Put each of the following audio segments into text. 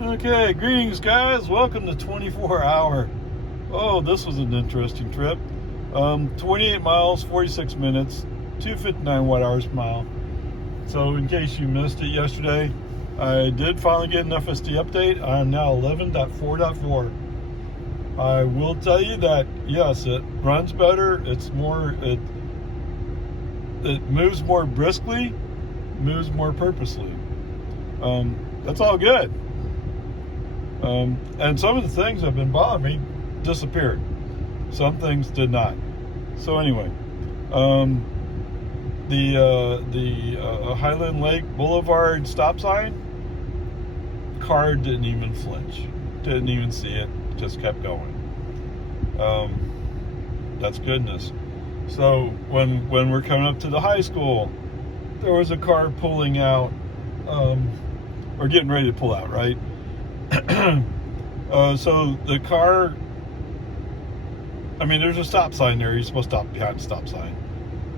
Okay, greetings guys. Welcome to 24 Hour. Oh, this was an interesting trip. 28 miles, 46 minutes, 259 watt-hours per mile. So in case you missed it yesterday, I did finally get an FSD update. I am now 11.4.4. I will tell you that, yes, it runs better. It's more, it moves more briskly, moves more purposely. That's all good. And some of the things that have been bothering me disappeared. Some things did not. So anyway, the Highland Lake Boulevard stop sign, car didn't even flinch, didn't even see it, just kept going. That's goodness. So when we're coming up to the high school, there was a car pulling out, or getting ready to pull out, right? So the car, I mean, there's a stop sign there. You're supposed to stop behind the stop sign.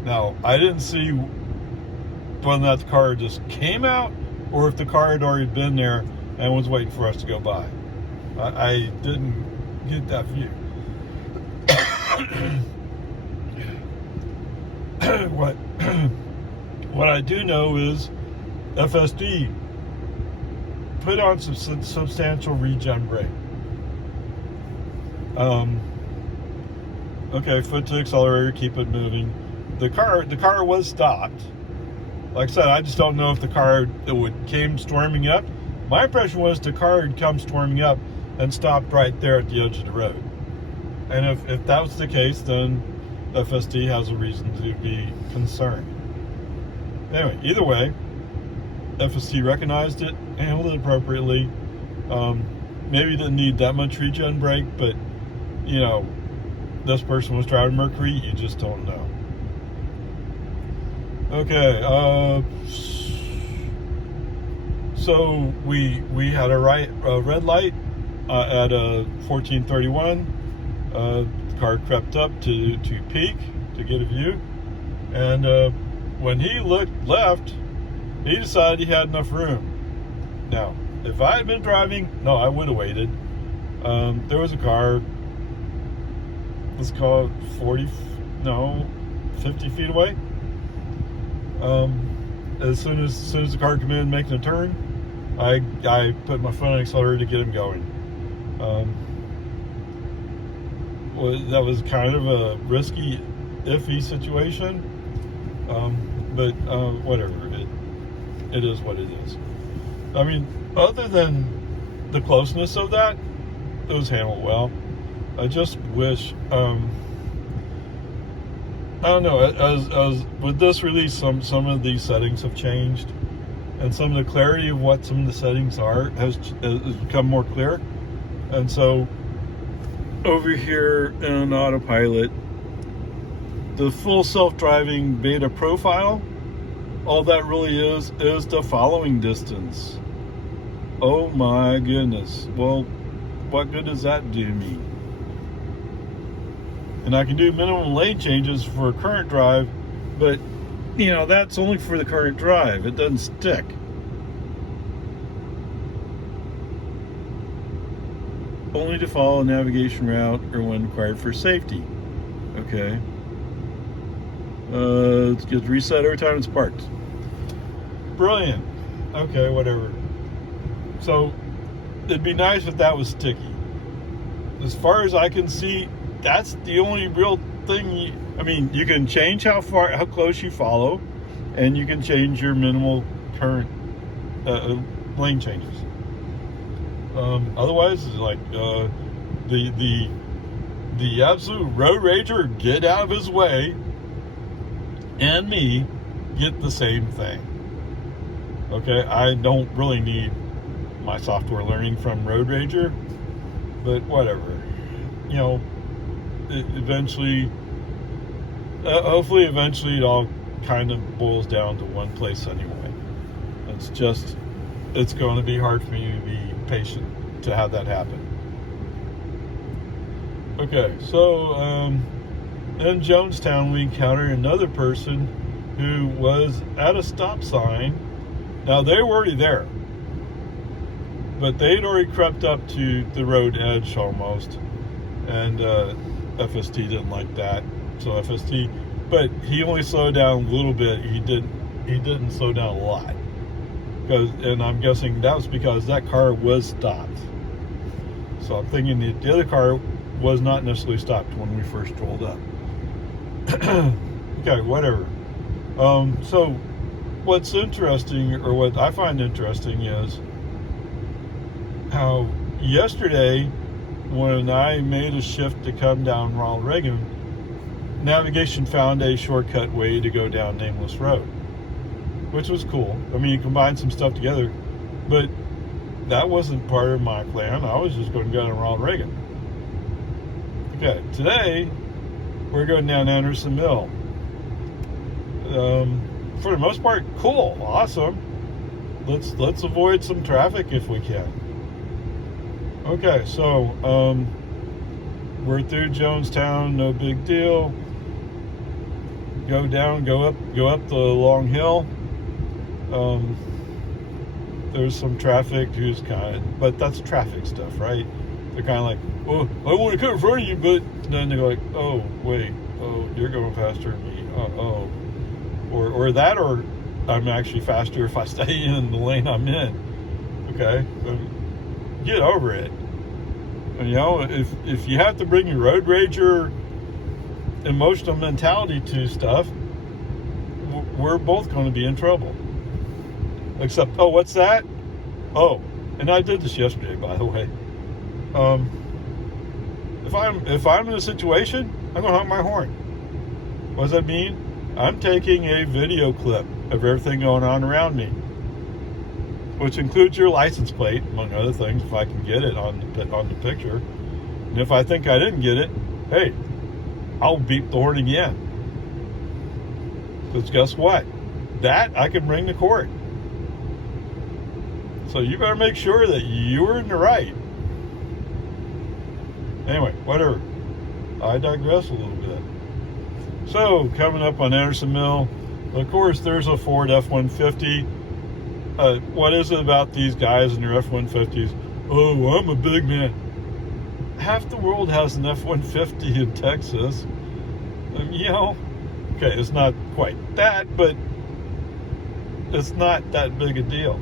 Now, I didn't see whether that car just came out or if the car had already been there and was waiting for us to go by. I didn't get that view. What I do know is FSD put on some substantial regen brake. Okay, foot to accelerator, keep it moving. The car was stopped. Like I said, I just don't know if the car came storming up. My impression was the car had come storming up and stopped right there at the edge of the road. And if that was the case, then FSD has a reason to be concerned. Anyway, either way, FSD recognized it, handled it appropriately. Maybe didn't need that much regen brake, but you know, this person was driving Mercury. You just don't know. Okay, so we had a red light at 14:31. The car crept up to peak to get a view, and when he looked left, he decided he had enough room. Now, if I had been driving, no, I would have waited. There was a car, let's call it 50 feet away. As soon as the car came in making a turn, I put my foot on the accelerator to get him going. Well, that was kind of a risky, iffy situation, but whatever. It is what it is. I mean, other than the closeness of that, it was handled well. I just wish, I don't know, as with this release, some of these settings have changed, and some of the clarity of what some of the settings are has become more clear. And so over here in autopilot, the full self-driving beta profile, all that really is the following distance. Oh my goodness. Well, what good does that do me? And I can do minimum lane changes for a current drive, but you know, that's only for the current drive. It doesn't stick. Only to follow a navigation route or when required for safety. Okay. It gets reset every time it's parked. Brilliant. Okay, whatever. So it'd be nice if that was sticky. As far as I can see, that's the only real thing. You can change how close you follow, and you can change your minimal current lane changes. Otherwise, like the absolute road rager, get out of his way, and me get the same thing. Okay, I don't really need my software learning from Road Rager, but whatever. You know, hopefully eventually it all kind of boils down to one place anyway. It's going to be hard for me to be patient to have that happen. Okay, so in Jonestown we encountered another person who was at a stop sign. Now they were already there. But they'd already crept up to the road edge almost, and FSD didn't like that. So FSD, but he only slowed down a little bit. He didn't slow down a lot, and I'm guessing that was because that car was stopped. So I'm thinking that the other car was not necessarily stopped when we first rolled up. Okay, whatever. So what's interesting, or what I find interesting, is how yesterday, when I made a shift to come down Ronald Reagan, navigation found a shortcut way to go down Nameless Road, which was cool. I mean, you combine some stuff together, but that wasn't part of my plan. I was just going to go down Ronald Reagan. Okay, today we're going down Anderson Mill. For the most part, cool, awesome. Let's avoid some traffic if we can. Okay, so we're through Jonestown, no big deal. Go down, go up the long hill. There's some traffic but that's traffic stuff, right? They're kind of like, well, I want to come in front of you, but then they go like, oh, wait, oh, you're going faster than me, or I'm actually faster if I stay in the lane I'm in. Okay, get over it. And, you know, if you have to bring your road rager emotional mentality to stuff, we're both going to be in trouble. Except, oh, what's that? Oh, and I did this yesterday, by the way. If I'm in a situation, I'm going to honk my horn. What does that mean? I'm taking a video clip of everything going on around me, which includes your license plate, among other things, if I can get it on the picture. And if I think I didn't get it, hey, I'll beep the horn again. Because guess what? That I can bring to court. So you better make sure that you're in the right. Anyway, whatever. I digress a little bit. So, coming up on Anderson Mill, of course, there's a Ford F-150. What is it about these guys and their F-150s? Oh, I'm a big man. Half the world has an F-150 in Texas. You know, okay, it's not quite that, but it's not that big a deal.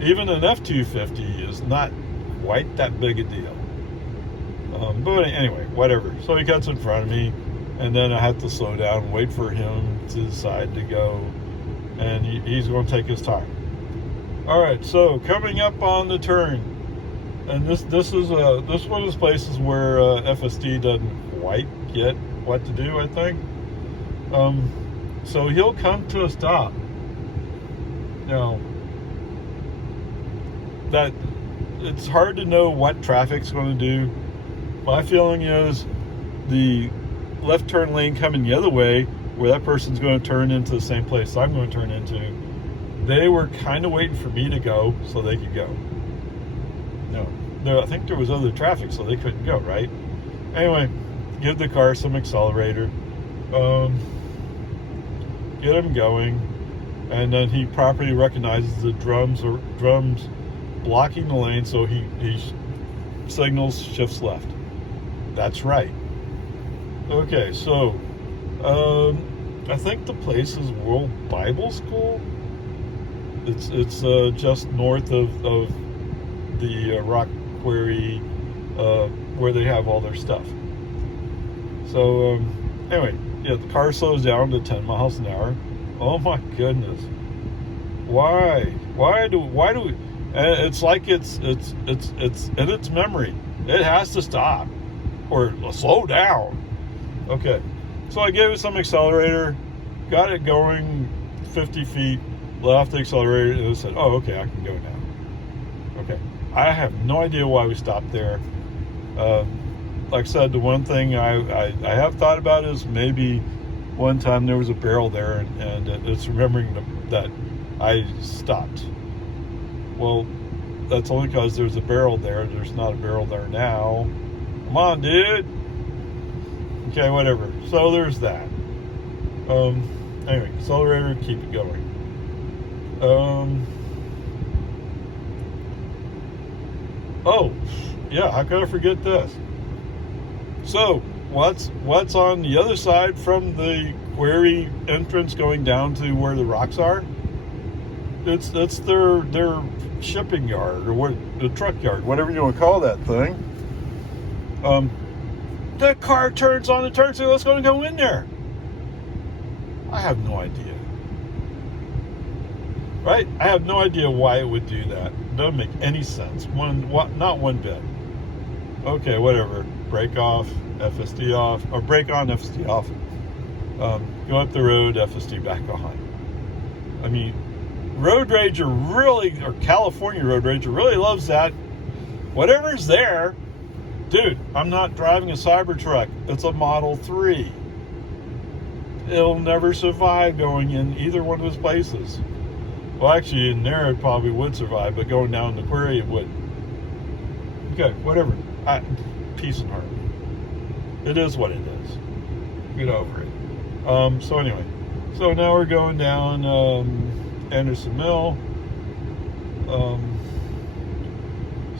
Even an F-250 is not quite that big a deal. But anyway, whatever. So he cuts in front of me, and then I have to slow down, wait for him to decide to go, and he's going to take his time. All right, so coming up on the turn, and this is one of those places where FSD doesn't quite get what to do, I think. So he'll come to a stop. Now, that it's hard to know what traffic's going to do. My feeling is the left turn lane coming the other way, where that person's going to turn into the same place I'm going to turn into, they were kind of waiting for me to go so they could go. No, I think there was other traffic, so they couldn't go, right? Anyway, give the car some accelerator, get him going, and then he properly recognizes the drums blocking the lane, so he signals shifts left. That's right. Okay, so I think the place is World Bible School. It's just north of the rock quarry where they have all their stuff. So anyway, yeah, the car slows down to 10 miles an hour. Oh my goodness! Why do we? It's like it's in its memory. It has to stop or slow down. Okay, so I gave it some accelerator, got it going 50 feet, let off the accelerator, and it said, oh, okay, I can go now. Okay, I have no idea why we stopped there. Like I said, the one thing I have thought about is maybe one time there was a barrel there, and it's remembering that I stopped. Well, that's only because there's a barrel there. There's not a barrel there now. Come on, dude. Okay, whatever. So there's that. Anyway, accelerator, keep it going. Oh, yeah, how could I forget this? So, what's on the other side from the quarry entrance going down to where the rocks are? It's their shipping yard, or what, the truck yard, whatever you want to call that thing. The car turns on the turn, so let's go in there. I have no idea. Right? I have no idea why it would do that. It doesn't make any sense. Not one bit. Okay, whatever. Brake off, FSD off, or brake on, FSD off. Go up the road, FSD back on. I mean, Road Rager really, or California Road Rager really loves that. Whatever's there, dude, I'm not driving a Cybertruck. It's a Model 3. It'll never survive going in either one of those places. Well, actually, in there it probably would survive, but going down the quarry it wouldn't. Okay, whatever. Peace and heart. It is what it is. Get over it. So anyway, so now we're going down Anderson Mill.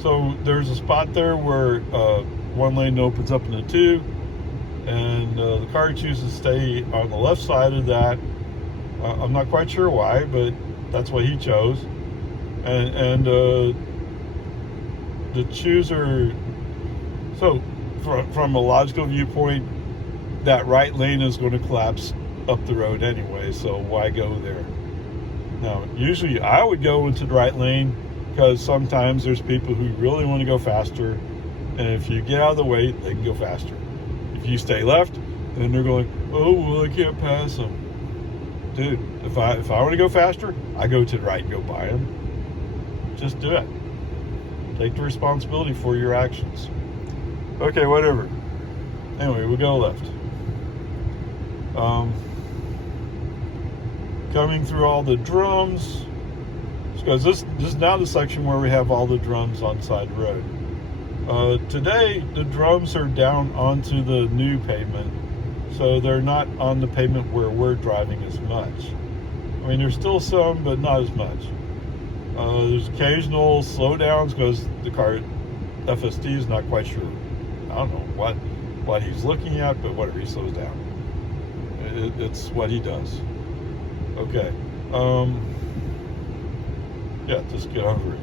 So there's a spot there where one lane opens up into two, and the car chooses to stay on the left side of that. I'm not quite sure why, but that's what he chose. And the chooser, so from a logical viewpoint, that right lane is going to collapse up the road anyway, so why go there? Now, usually I would go into the right lane because sometimes there's people who really want to go faster, and if you get out of the way, they can go faster. If you stay left, then they're going, oh, well, I can't pass them. Dude, if I want to go faster, I go to the right and go by them. Just do it. Take the responsibility for your actions. Okay, whatever. Anyway, we go left. Coming through all the drums, because this is now the section where we have all the drums on the side of the road. Today, the drums are down onto the new pavement, so they're not on the pavement where we're driving as much. I mean, there's still some, but not as much. There's occasional slowdowns because the car FSD is not quite sure. I don't know what he's looking at, but whatever, he slows down. It's what he does. Okay. Yeah, just get over it.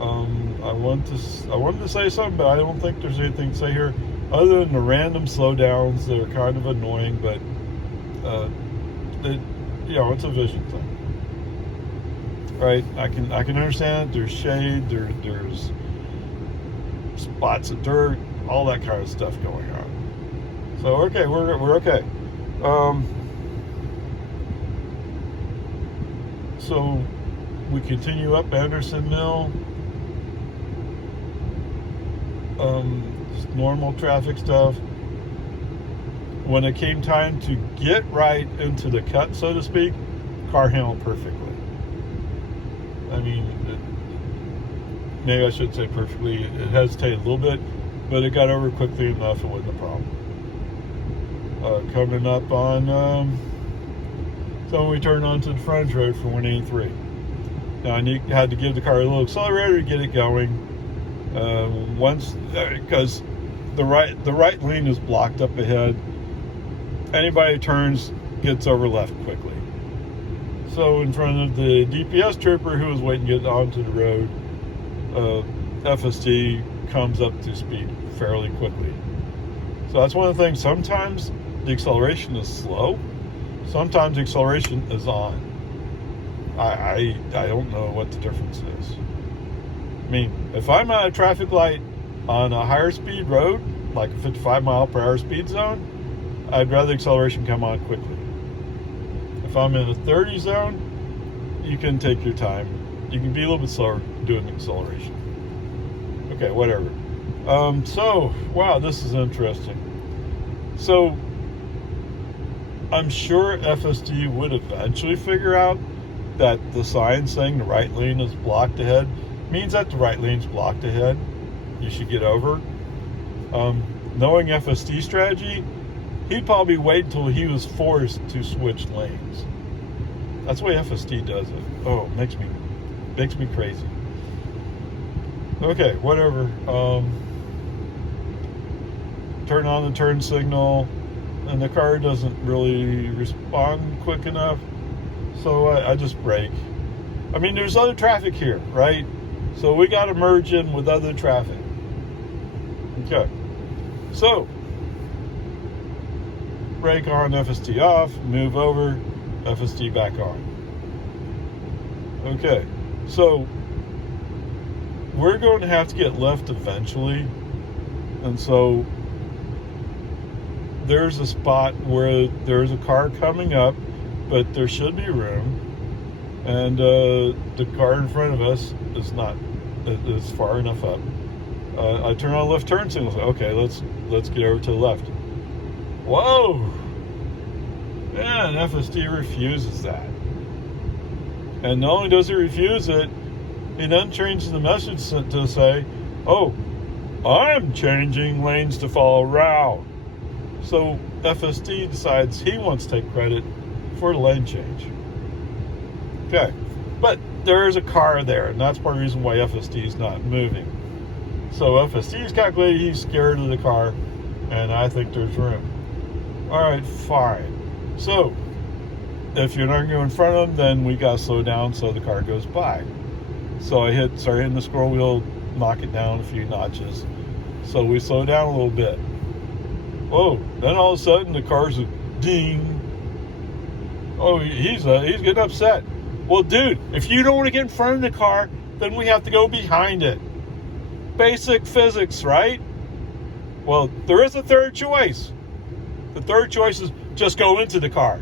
I wanted to say something, but I don't think there's anything to say here other than the random slowdowns that are kind of annoying, but it's a vision thing, right? I can understand there's shade, there's spots of dirt, all that kind of stuff going on. So okay, we're okay. So we continue up Anderson Mill. Just normal traffic stuff. When it came time to get right into the cut, so to speak, car handled perfectly. I mean, maybe I should say perfectly. It hesitated a little bit, but it got over quickly enough. It wasn't a problem. Coming up on, so when we turned onto the frontage road for 183. Now I had to give the car a little accelerator to get it going. Because the right lane is blocked up ahead. Anybody who turns gets over left quickly. So in front of the DPS trooper who was waiting to get onto the road, FSD comes up to speed fairly quickly. So that's one of the things. Sometimes the acceleration is slow. Sometimes the acceleration is on. I don't know what the difference is. I mean, if I'm at a traffic light on a higher speed road, like a 55 mile per hour speed zone, I'd rather acceleration come on quickly. If I'm in a 30 zone, you can take your time. You can be a little bit slower doing acceleration. Okay, whatever. So, wow, this is interesting. So, I'm sure FSD would eventually figure out that the sign saying the right lane is blocked ahead means that the right lane's blocked ahead. You should get over. Knowing FSD strategy, he'd probably wait until he was forced to switch lanes. That's the way FSD does it. Oh, it makes me crazy. Okay, whatever. Turn on the turn signal, and the car doesn't really respond quick enough, so I just brake. I mean, there's other traffic here, right? So we got to merge in with other traffic. Okay, so brake on, FSD off, move over, FSD back on. Okay, so we're going to have to get left eventually, and so there's a spot where there's a car coming up, but there should be room, and the car in front of us is not, it's far enough up. I turn on left turn signal. Okay, let's get over to the left. Whoa! Man, FSD refuses that. And not only does it refuse it, he then changes the message to say, "Oh, I'm changing lanes to follow route." So FSD decides he wants to take credit for the lane change. Okay, but there is a car there, and that's part of the reason why FSD is not moving. So FSD's calculated he's scared of the car, and I think there's room. All right, fine. So if you're not going in front of him, then we gotta slow down so the car goes by. So I start hitting the scroll wheel, knock it down a few notches. So we slow down a little bit. Whoa! Then all of a sudden the car's a ding. Oh, he's getting upset. Well, dude, if you don't want to get in front of the car, then we have to go behind it. Basic physics, right? Well, there is a third choice. The third choice is just go into the car.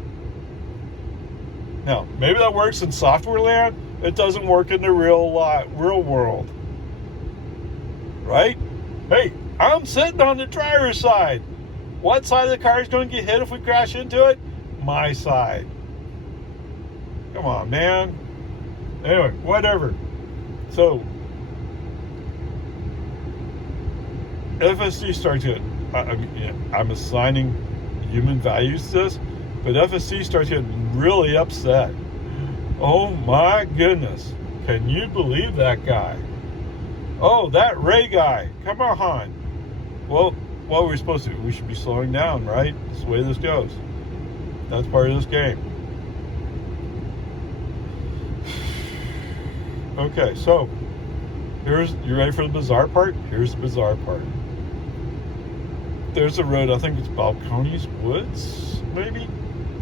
Now, maybe that works in software land. It doesn't work in the real world. Right? Hey, I'm sitting on the driver's side. What side of the car is going to get hit if we crash into it? My side. Come on, man. Anyway, whatever. So, FSD starts getting, I'm assigning human values to this, but FSD starts getting really upset. Oh my goodness. Can you believe that guy? Oh, that Ray guy. Come on. Well, what are we supposed to do? We should be slowing down, right? That's the way this goes. That's part of this game. Okay, so you ready for the bizarre part? Here's the bizarre part. There's a road, I think it's Balcones Woods, maybe?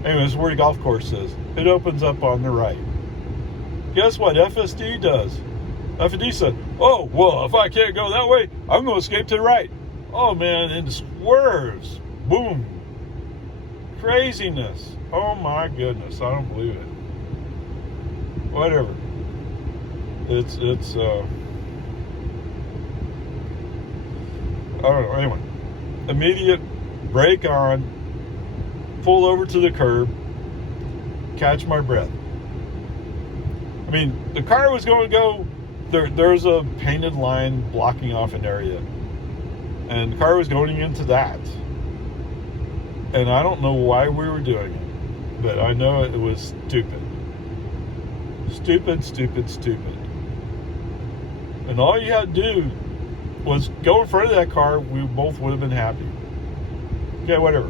Anyways, where the golf course is. It opens up on the right. Guess what FSD does? FSD said, "Oh, well, if I can't go that way, I'm going to escape to the right." Oh, man, and it swerves. Boom. Craziness. Oh, my goodness. I don't believe it. Whatever. It's I don't know. Anyway. Immediate brake on, pull over to the curb, catch my breath. I mean, the car was going to go, there's a painted line blocking off an area, and the car was going into that. And I don't know why we were doing it, but I know it was stupid. Stupid. And all you had to do was go in front of that car. We both would have been happy. Okay, whatever.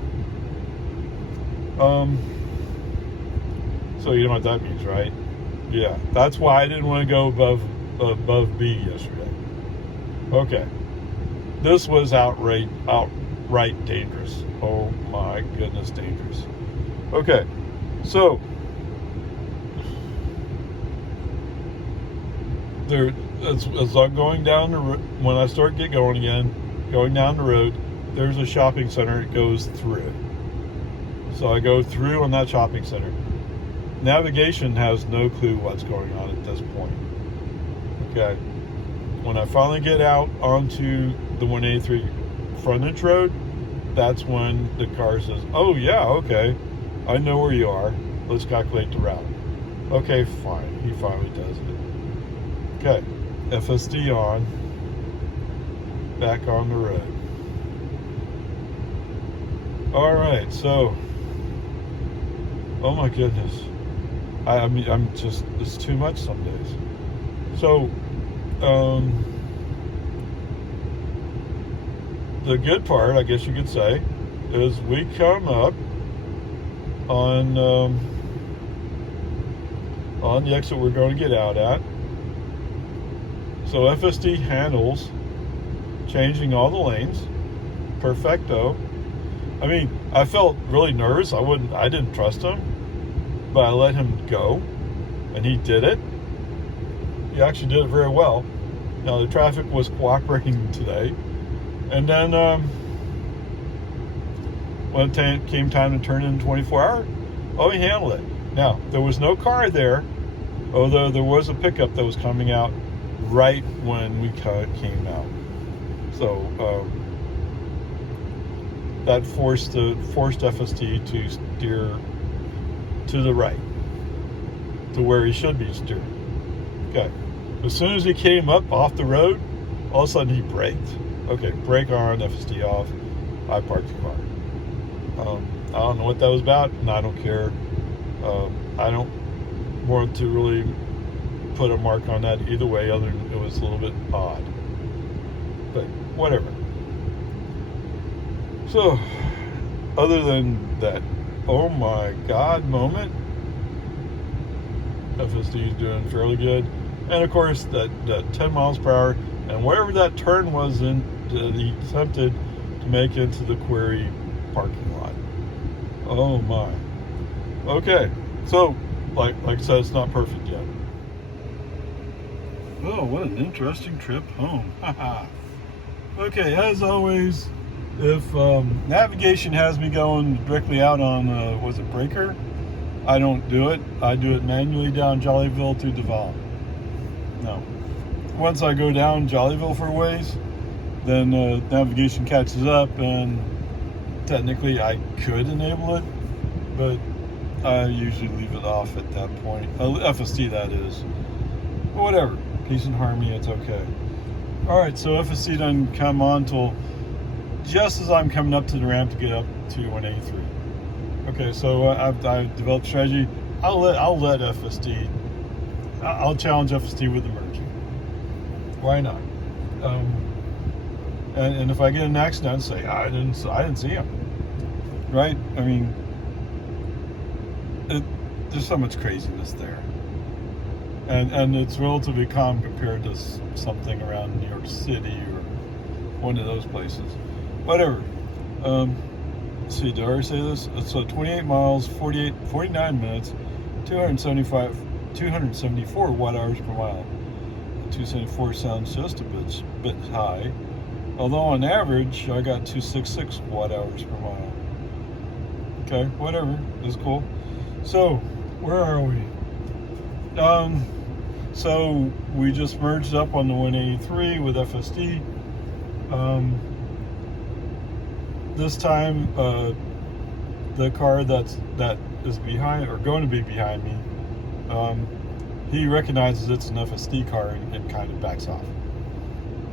So you know what that means, right? Yeah, that's why I didn't want to go above B yesterday. Okay, this was outright dangerous. Oh my goodness, dangerous. Okay, so as I'm going down the road, when I start going down the road, there's a shopping center it goes through. So I go through on that shopping center. Navigation has no clue what's going on at this point. Okay. When I finally get out onto the 183 frontage road, that's when the car says, "Oh yeah, okay, I know where you are. Let's calculate the route." Okay, fine. He finally does it. Okay. FSD on, back on the road. All right, so, oh my goodness, I mean, it's too much some days. So, the good part, I guess you could say, is we come up on the exit we're going to get out at. So FSD handles changing all the lanes. Perfecto. I mean, I felt really nervous. I didn't trust him, but I let him go, and he did it. He actually did it very well. Now, the traffic was cooperating today. And then when it came time to turn in 24-hour, he handled it. Now, there was no car there, although there was a pickup that was coming out right when we came out. So that forced FSD to steer to the right, to where he should be steering. Okay. As soon as he came up off the road, all of a sudden he braked. Okay, brake on, FSD off. I parked the car. I don't know what that was about, and I don't care. I don't want to really put a mark on that either way, other than it was a little bit odd. But whatever. So, other than that, oh my God moment, FSD is doing fairly good. And of course, that 10 miles per hour, and whatever that turn was in, he attempted to make into the Quarry parking lot. Oh my. Okay, so like I said, it's not perfect yet. Oh, what an interesting trip home. Okay, as always, if navigation has me going directly out on, was it Breaker? I don't do it. I do it manually down Jollyville to Duval. No. Once I go down Jollyville for a ways, then navigation catches up, and technically I could enable it, but I usually leave it off at that point. FSD, that is. But whatever. Peace and harmony, it's okay. Alright, so FSD doesn't come on till just as I'm coming up to the ramp to get up to 183. Okay, so I've developed a strategy. I'll let FSD. I'll challenge FSD with the merging. Why not? And if I get an accident, I'd say I didn't see him. Right? I mean, there's so much craziness there, and it's relatively calm compared to something around New York City or one of those places. Whatever. Let's see, did I already say this? So 28 miles, 49 minutes, 274 watt hours per mile. 274 sounds just a bit high, although on average I got 266 watt hours per mile. Okay, whatever, that's cool. So where are we? So we just merged up on the 183 with FSD. This time, the car that is behind, or going to be behind me, he recognizes it's an FSD car and kind of backs off.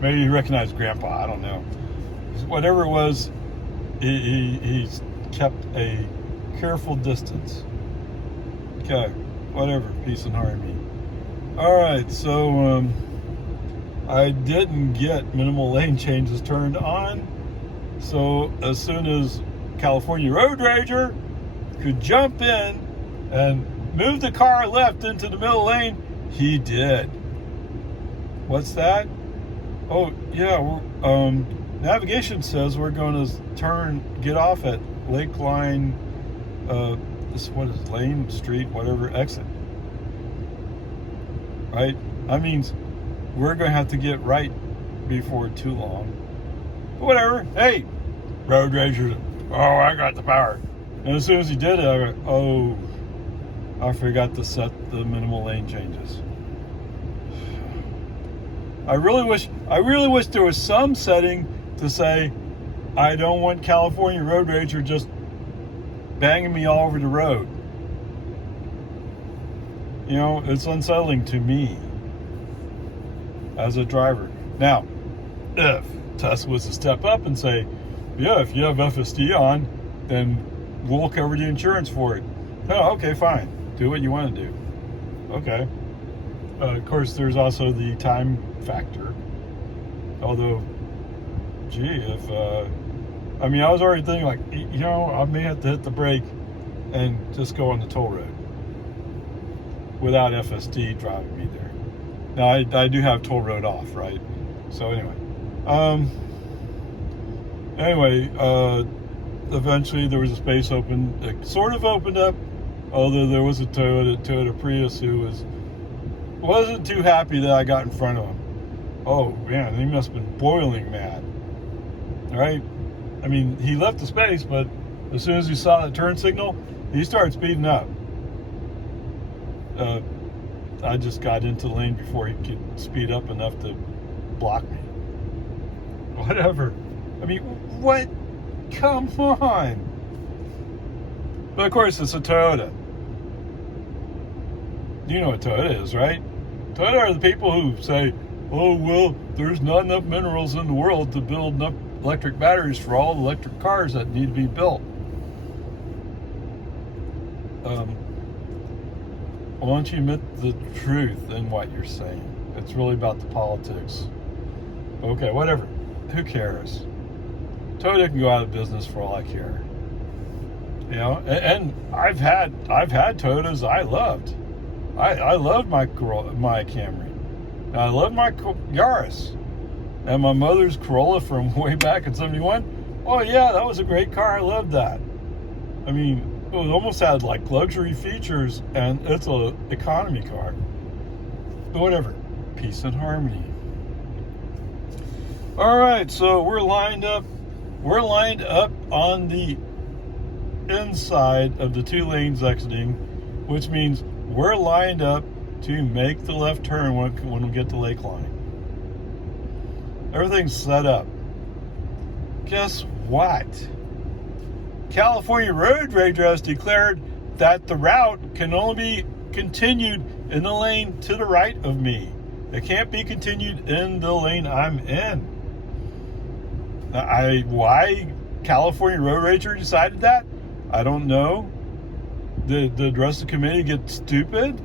Maybe he recognized Grandpa, I don't know. Whatever it was, he's kept a careful distance. Okay, whatever, peace and harmony. Alright, so I didn't get minimal lane changes turned on. So as soon as California Road Rager could jump in and move the car left into the middle lane, he did. What's that? Oh yeah, navigation says we're going to get off at Lakeline, what is Lane, Street, whatever, exit. Right? That means we're going to have to get right before too long. But whatever. Hey, Road Rager. Oh, I got the power. And as soon as he did it, I go, oh, I forgot to set the minimal lane changes. I really wish there was some setting to say, I don't want California Road Rager just banging me all over the road. You know, it's unsettling to me as a driver. Now, if Tesla was to step up and say, yeah, if you have FSD on, then we'll cover the insurance for it. Oh, okay, fine. Do what you want to do. Okay. Of course, there's also the time factor. Although gee, if I mean, I was already thinking like, you know, I may have to hit the brake and just go on the toll road without FSD driving me there. Now I do have toll road off, right? So anyway, eventually there was a space open. It sort of opened up, although there was a Toyota Prius who wasn't too happy that I got in front of him. Oh man, he must have been boiling mad, right? I mean, he left the space, but as soon as he saw the turn signal, he started speeding up. I just got into the lane before he could speed up enough to block me. Whatever. I mean, what? Come on. But of course, it's a Toyota. You know what Toyota is, right? Toyota are the people who say, oh, well, there's not enough minerals in the world to build enough electric batteries for all the electric cars that need to be built. Why don't you admit the truth in what you're saying? It's really about the politics. Okay, whatever. Who cares? Toyota can go out of business for all I care. You know, and I've had Toyotas I loved. I loved my Camry. I loved my Yaris. And my mother's Corolla from way back in '71. Oh yeah, that was a great car. I loved that. I mean, it almost had like luxury features, and it's a economy car. But whatever, peace and harmony. All right, so we're lined up. We're lined up on the inside of the 2 lanes exiting, which means we're lined up to make the left turn when we get to Lakeline. Everything's set up. Guess what? California Road Rage has declared that the route can only be continued in the lane to the right of me. It can't be continued in the lane I'm in. Why California Road Rager decided that? I don't know. Did the rest of the committee get stupid?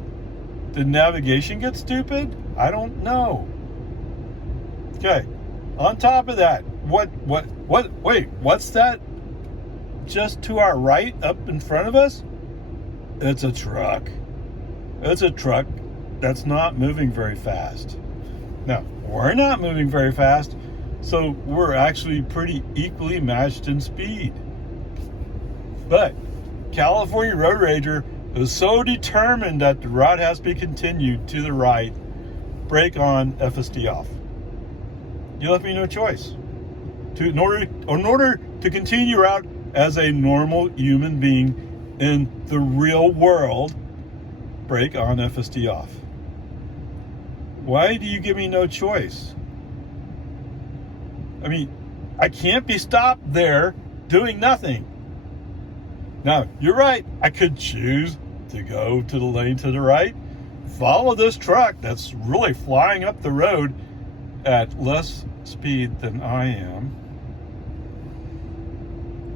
Did navigation get stupid? I don't know. Okay. On top of that, wait, what's that just to our right up in front of us? It's a truck. It's a truck that's not moving very fast. Now, we're not moving very fast, so we're actually pretty equally matched in speed. But California Road Rager is so determined that the route has to be continued to the right, brake on, FSD off. You left me no choice. In order to continue route as a normal human being in the real world, brake on, FSD off. Why do you give me no choice? I mean, I can't be stopped there doing nothing. Now, you're right. I could choose to go to the lane to the right, follow this truck that's really flying up the road at less speed than I am.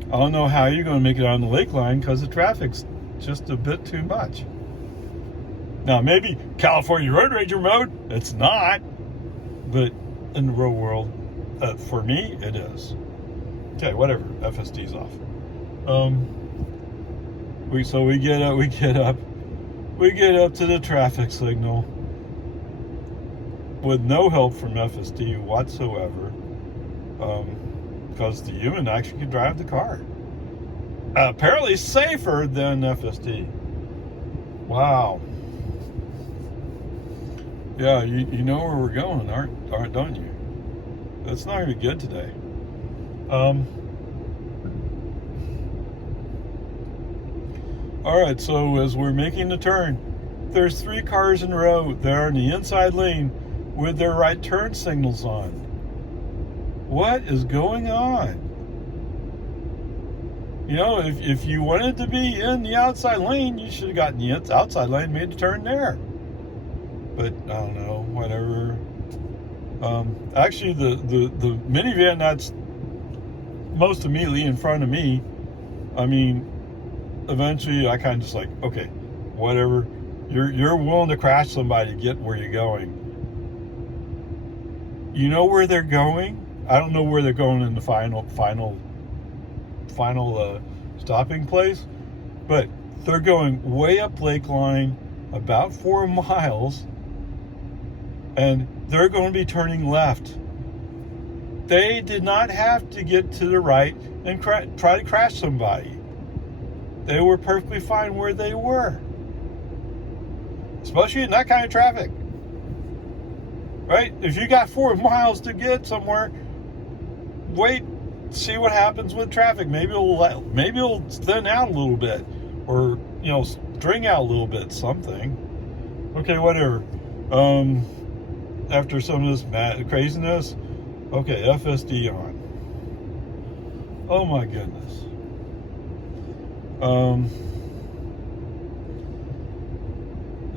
I don't know how you're going to make it on the lake line because the traffic's just a bit too much. Now, maybe California Road Rager mode, it's not. But in the real world, for me, it is. Okay, whatever. FSD's off. We get up to the traffic signal with no help from FSD whatsoever, because the human actually could drive the car. Apparently safer than FSD. Wow. Yeah, you know where we're going, don't you? That's not gonna be good today. All right, so as we're making the turn, there's 3 cars in a row there in the inside lane with their right turn signals on. What is going on? You know, if you wanted to be in the outside lane, you should have gotten the outside lane, made the turn there. But I don't know, whatever. Actually, the minivan that's most immediately in front of me, I mean, eventually I kind of just like, okay, whatever. You're willing to crash somebody to get where you're going. You know where they're going? I don't know where they're going in the final stopping place, but they're going way up Lakeline, about 4 miles, and they're going to be turning left. They did not have to get to the right and try to crash somebody. They were perfectly fine where they were, especially in that kind of traffic. Right? If you got 4 miles to get somewhere, wait, see what happens with traffic. Maybe it'll thin out a little bit, or string out a little bit, something. Okay, whatever. After some of this craziness, okay, FSD on. Oh my goodness.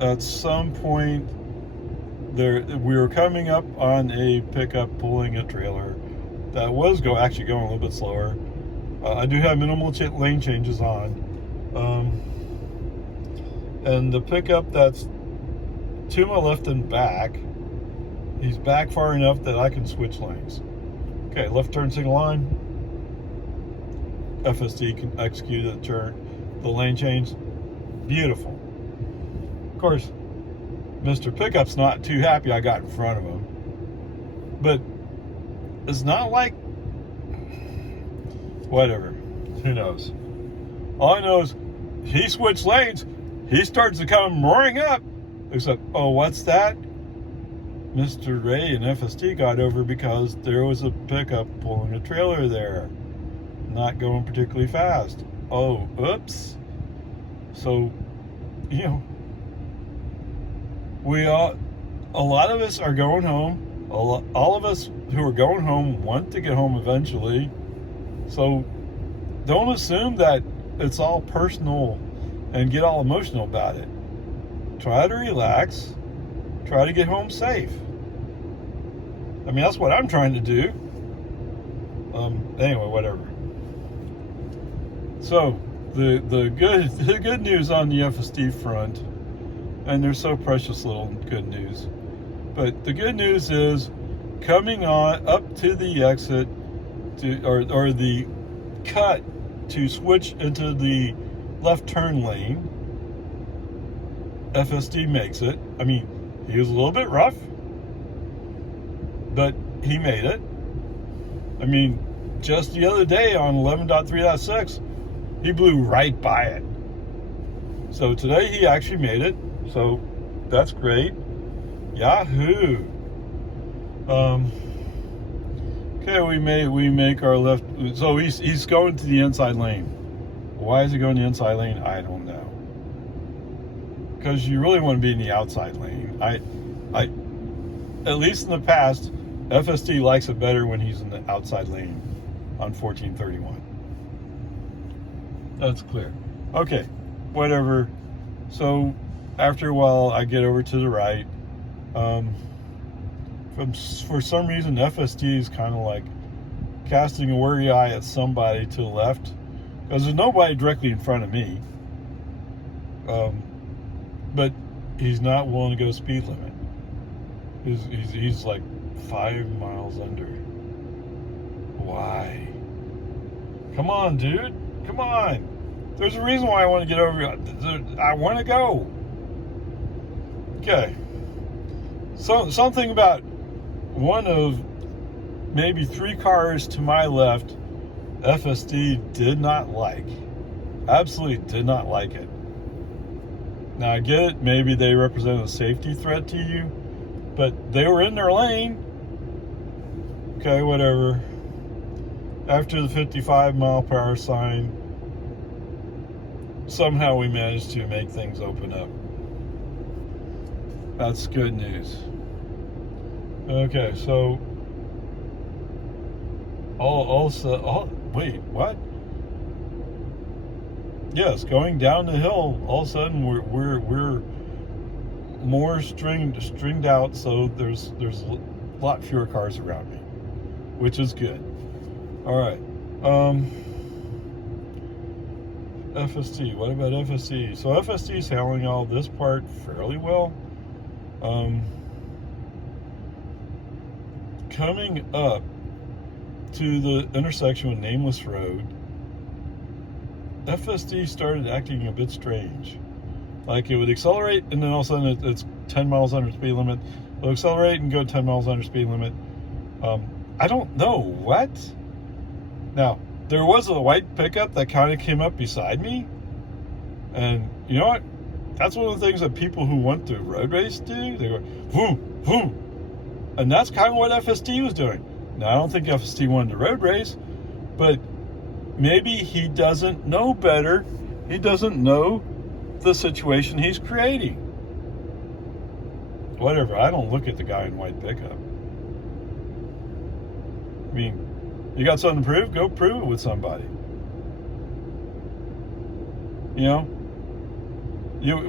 At some point, we were coming up on a pickup pulling a trailer that was actually going a little bit slower. I do have minimal lane changes on, and the pickup that's to my left and back, he's back far enough that I can switch lanes. Okay, left turn signal on. FSD can execute the lane change. Beautiful. Of course, Mr. Pickup's not too happy I got in front of him, but it's not like, whatever, who knows. All I know is he switched lanes, he starts to come roaring up, except, oh, what's that? Mr. Ray and FSD got over because there was a pickup pulling a trailer there, not going particularly fast. Oh, oops. So, a lot of us are going home. All of us who are going home want to get home eventually. So don't assume that it's all personal and get all emotional about it. Try to relax. Try to get home safe. I mean, that's what I'm trying to do. Anyway, whatever. So the good news on the FSD front, and there's so precious little good news, but the good news is coming on up to the exit or the cut to switch into the left turn lane, FSD makes it. I mean, he was a little bit rough, but he made it. I mean, just the other day on 11.3.6, he blew right by it. So today he actually made it. So that's great. Yahoo! Okay, we make our left. So he's going to the inside lane. Why is he going to the inside lane? I don't know. Because you really want to be in the outside lane. I at least in the past, FSD likes it better when he's in the outside lane on 1431. That's clear. Okay, whatever. So after a while, I get over to the right. For some reason, FSD is kind of like casting a worry eye at somebody to the left, because there's nobody directly in front of me. But he's not willing to go speed limit. He's like 5 miles under. Why? Come on, dude. Come on. There's a reason why I want to get over. I want to go. Okay. So something about one of maybe 3 cars to my left, FSD did not like. Absolutely did not like it. Now I get it, maybe they represent a safety threat to you, but they were in their lane. Okay, whatever. After the 55 mile per hour sign, somehow we managed to make things open up. That's good news. Okay, so wait, what? Yes, going down the hill, all of a sudden we're more stringed out, so there's a lot fewer cars around me, which is good. All right. FSD. What about FSD? So FSD is handling all this part fairly well. Coming up to the intersection with Nameless Road, FSD started acting a bit strange. Like it would accelerate, and then all of a sudden it's 10 miles under speed limit. It'll accelerate and go 10 miles under speed limit. I don't know what. Now, there was a white pickup that kind of came up beside me. And you know what? That's one of the things that people who want to road race do. They go, vroom, vroom. And that's kind of what FSD was doing. Now, I don't think FSD wanted to road race, but maybe he doesn't know better. He doesn't know the situation he's creating. Whatever. I don't look at the guy in white pickup. I mean, you got something to prove? Go prove it with somebody. You know?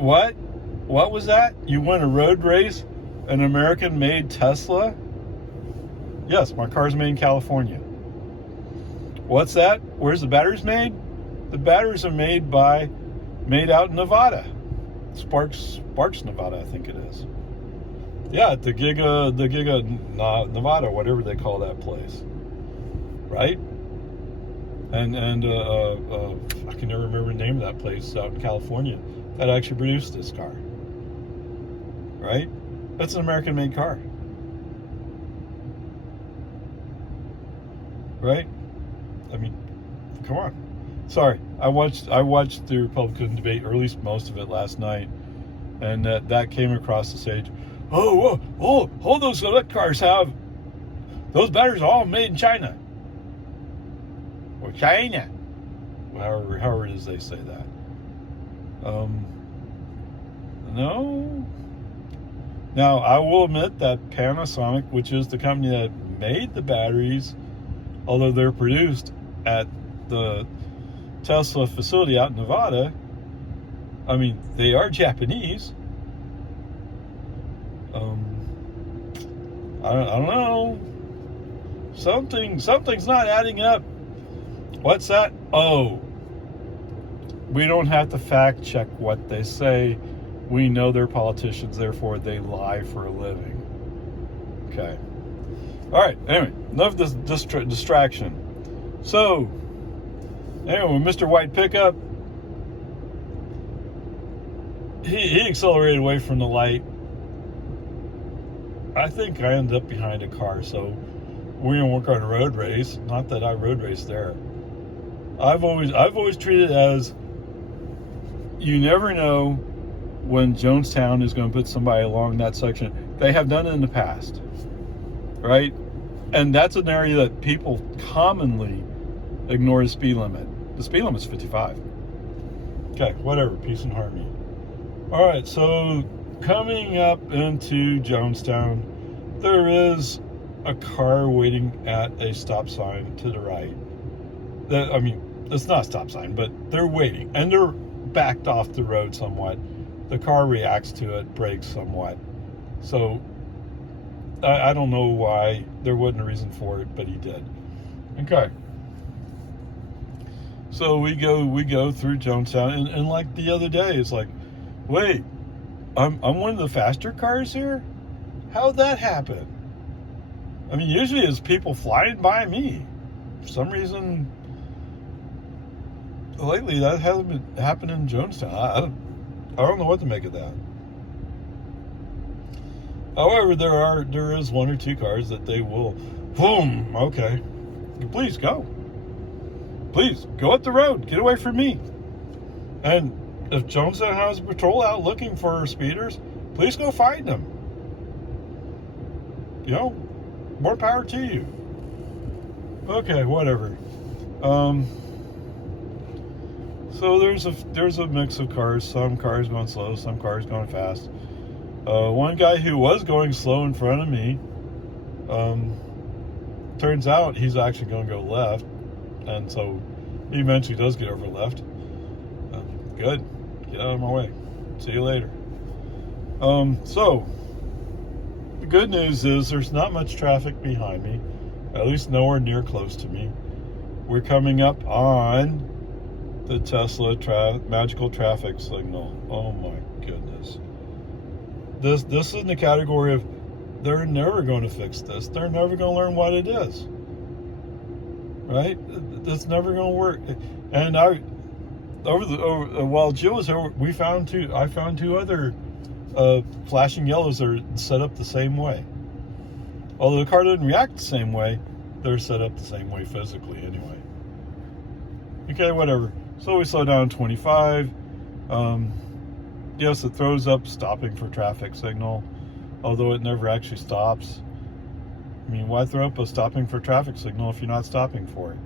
What? What was that? You won a road race? An American-made Tesla? Yes, my car's made in California. What's that? Where's the batteries made? The batteries are made out in Nevada. Sparks, Nevada, I think it is. Yeah, the Giga Nevada, whatever they call that place. Right? And I can never remember the name of that place out in California that actually produced this car. Right? That's an American-made car. Right? I mean, come on. Sorry, I watched the Republican debate, or at least most of it, last night, and that came across the stage. Oh, those electric cars have those batteries are all made in China. Or China. However it is they say that. No. Now, I will admit that Panasonic, which is the company that made the batteries, although they're produced at the Tesla facility out in Nevada, I mean, they are Japanese. I don't know. Something's not adding up. What's that? Oh, we don't have to fact check what they say. We know they're politicians, therefore they lie for a living. Okay. All right. Anyway, enough of this distraction. So, anyway, Mr. White Pickup, he accelerated away from the light. I think I ended up behind a car, so we're gonna work on a road race. Not that I road raced there. I've always treated it as, you never know when Jonestown is going to put somebody along that section. They have done it in the past, right? And that's an area that people commonly ignore the speed limit. The speed limit is 55. Okay, whatever, peace and harmony. All right, so coming up into Jonestown, there is a car waiting at a stop sign to the right. I mean, it's not a stop sign, but they're waiting, and they're backed off the road somewhat. The car reacts to it, brakes somewhat. So I don't know why. There wasn't a reason for it, but he did. Okay. So we go through Jonestown, and like the other day, it's like, wait, I'm one of the faster cars here? How'd that happen? I mean, usually it's people flying by me. For some reason, lately that hasn't been happening in Jonestown. I don't know what to make of that. However, there is one or two cars that they will, boom, okay, please go. Please, go up the road. Get away from me. And if Jonestown has a patrol out looking for speeders, please go find them. You know, more power to you. Okay, whatever. So there's a mix of cars. Some cars going slow, some cars going fast. One guy who was going slow in front of me, turns out he's actually going to go left, and so he eventually does get over left. Good. Get out of my way. See you later. So the good news is there's not much traffic behind me, at least nowhere near close to me. We're coming up on the Tesla magical traffic signal. Oh my goodness. This is in the category of, they're never going to fix this. They're never going to learn what it is. right? That's never going to work. And while Jill was here, I found two other flashing yellows that are set up the same way. Although the car didn't react the same way, they're set up the same way physically anyway. Okay, whatever. So we slow down 25. Yes, it throws up stopping for traffic signal, although it never actually stops. I mean, why throw up a stopping for traffic signal if you're not stopping for it?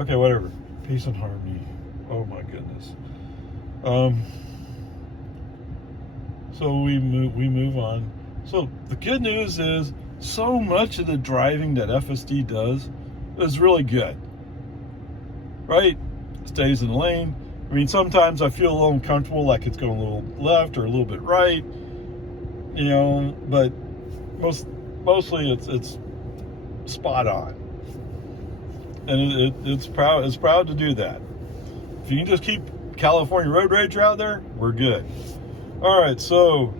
Okay, whatever. Peace and harmony. Oh my goodness. So we move on. So the good news is, so much of the driving that FSD does is really good, right? Stays in the lane. I mean, sometimes I feel a little uncomfortable, like it's going a little left or a little bit right, you know, but mostly it's spot on, and it's proud to do that. If you can just keep California road rage out there, we're good. All right, so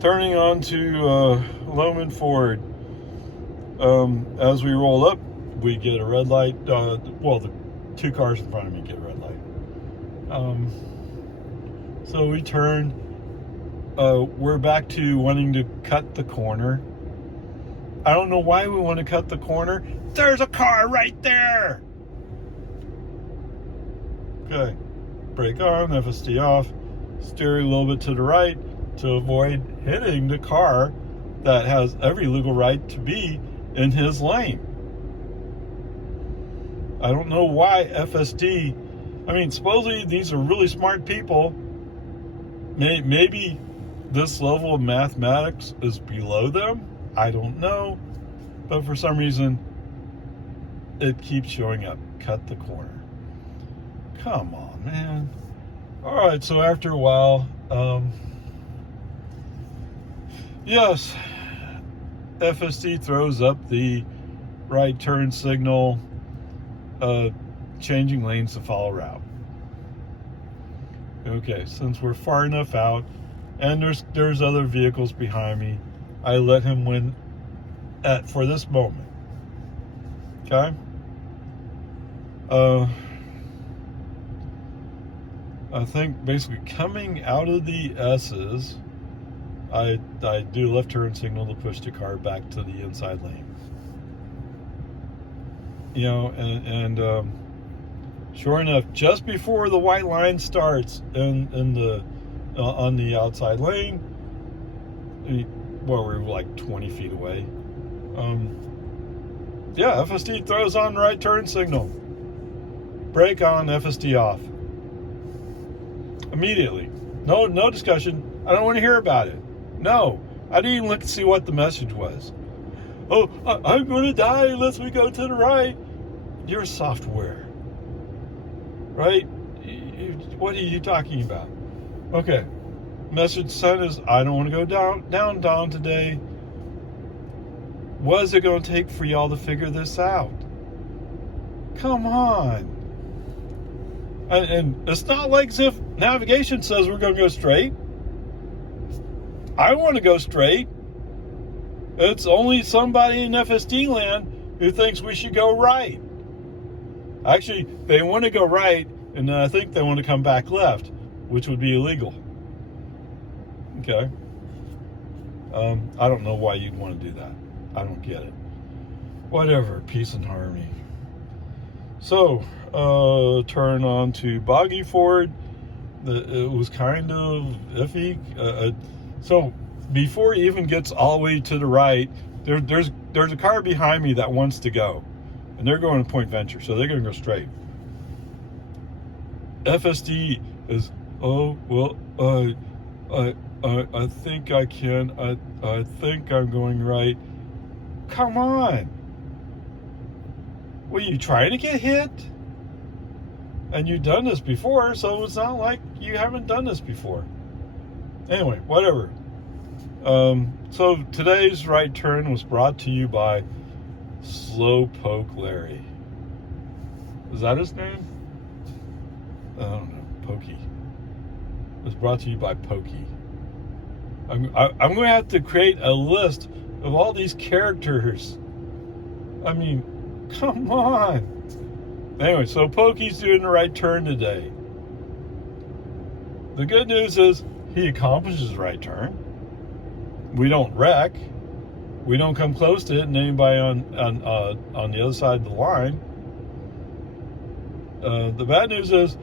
turning on to Loman Ford. As we roll up, we get a red light. Well, the two cars in front of me get a red light. So we turn. We're back to wanting to cut the corner. I don't know why we want to cut the corner. There's a car right there. Okay, brake on, FSD off, steer a little bit to the right to avoid hitting the car that has every legal right to be in his lane. I don't know why FSD, I mean, supposedly these are really smart people. Maybe this level of mathematics is below them. I don't know. But for some reason, it keeps showing up. Cut the corner. Come on, man. All right, so after a while, yes, FSD throws up the right turn signal, changing lanes to follow route. Okay, since we're far enough out, and there's other vehicles behind me, I let him win for this moment. Okay? I think basically coming out of the S's, I do left turn signal to push the car back to the inside lane. You know, and sure enough, just before the white line starts in the on the outside lane, well, we're like 20 feet away. Yeah, FSD throws on right turn signal. Brake on, FSD off. Immediately. No discussion. I don't want to hear about it. No. I didn't even look to see what the message was. Oh, I'm going to die unless we go to the right. Your software. Right? What are you talking about? Okay. Message sent is, I don't want to go down today. What is it going to take for y'all to figure this out? Come on. And it's not like as if navigation says we're going to go straight. I want to go straight. It's only somebody in FSD land who thinks we should go right. Actually, they want to go right, and then I think they want to come back left, which would be illegal. Okay. I don't know why you'd want to do that. I don't get it. Whatever. Peace and harmony. So, turn on to Boggy Ford. It was kind of iffy. So, before he even gets all the way to the right, there's a car behind me that wants to go. And they're going to Point Venture, so they're going to go straight. FSD is, oh, well, I think I can. I think I'm going right. Come on. Were you trying to get hit? And you've done this before, so it's not like you haven't done this before. Anyway, whatever. So today's right turn was brought to you by Slowpoke Larry. Is that his name? I don't know. Pokey. It was brought to you by Pokey. I'm going to have to create a list of all these characters. I mean, Come on. Anyway, so Pokey's doing the right turn today. The good news is he accomplishes the right turn. We don't wreck. We don't come close to it, and anybody on the other side of the line. The bad news is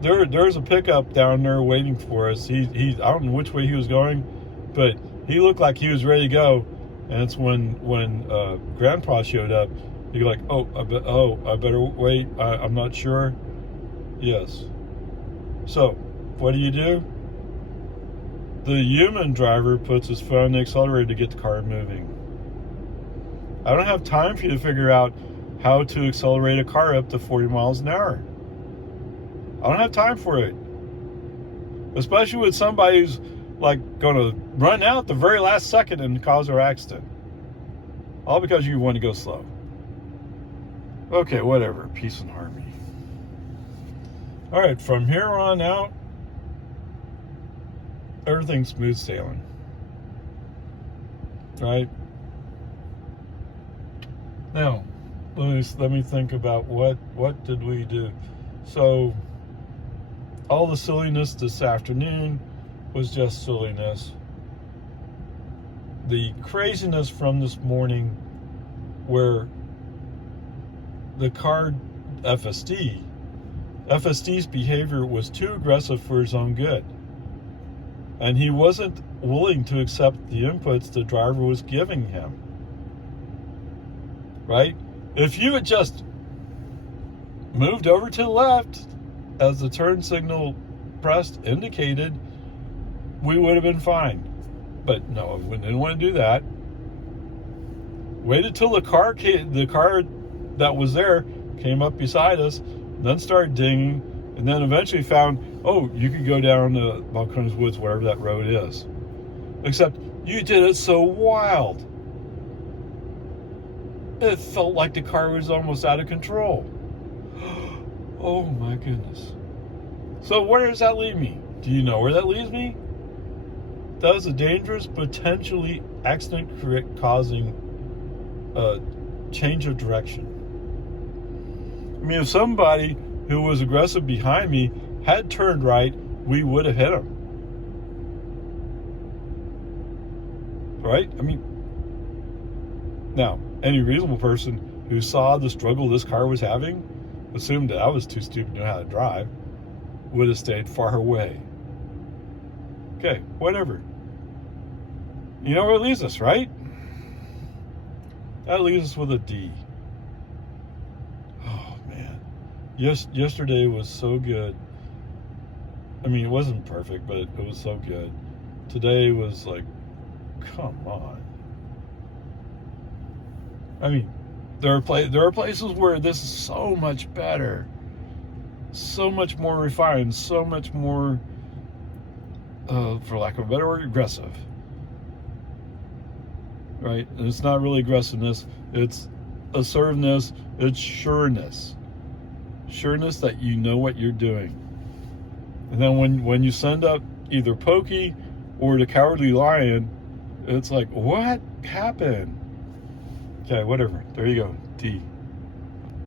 there's a pickup down there waiting for us. He I don't know which way he was going, but he looked like he was ready to go. And it's when Grandpa showed up, you're like, I better wait. I'm not sure. Yes. So, what do? The human driver puts his foot on the accelerator to get the car moving. I don't have time for you to figure out how to accelerate a car up to 40 miles an hour. I don't have time for it. Especially with somebody who's like going to run out the very last second and cause an accident. All because you want to go slow. Okay, whatever. Peace and harmony. All right, from here on out, everything's smooth sailing. Right? Now, let me think about what did we do. So, all the silliness this afternoon was just silliness. The craziness from this morning, where the car FSD's behavior was too aggressive for his own good. And he wasn't willing to accept the inputs the driver was giving him. Right? If you had just moved over to the left as the turn signal pressed indicated, we would have been fine. But no, we didn't want to do that. Waited till the car that was there came up beside us, then started dinging, and then eventually found, you could go down to Balcones Woods, wherever that road is. Except you did it so wild. It felt like the car was almost out of control. Oh my goodness. So where does that leave me? Do you know where that leaves me? That is a dangerous, potentially accident-causing change of direction. I mean, if somebody who was aggressive behind me had turned right, we would have hit him. Right? I mean, now, any reasonable person who saw the struggle this car was having, assumed that I was too stupid to know how to drive, would have stayed far away. Okay, whatever. You know where it leaves us, right? That leaves us with a D. Oh, man. Yesterday was so good. I mean, it wasn't perfect, but it was so good. Today was like, come on. I mean, there are places where this is so much better, so much more refined, so much more, for lack of a better word, aggressive. Right? And it's not really aggressiveness, it's assertiveness, it's sureness. Sureness that you know what you're doing. And then when you send up either Pokey or the Cowardly Lion, it's like, what happened? Okay, whatever. There you go. D.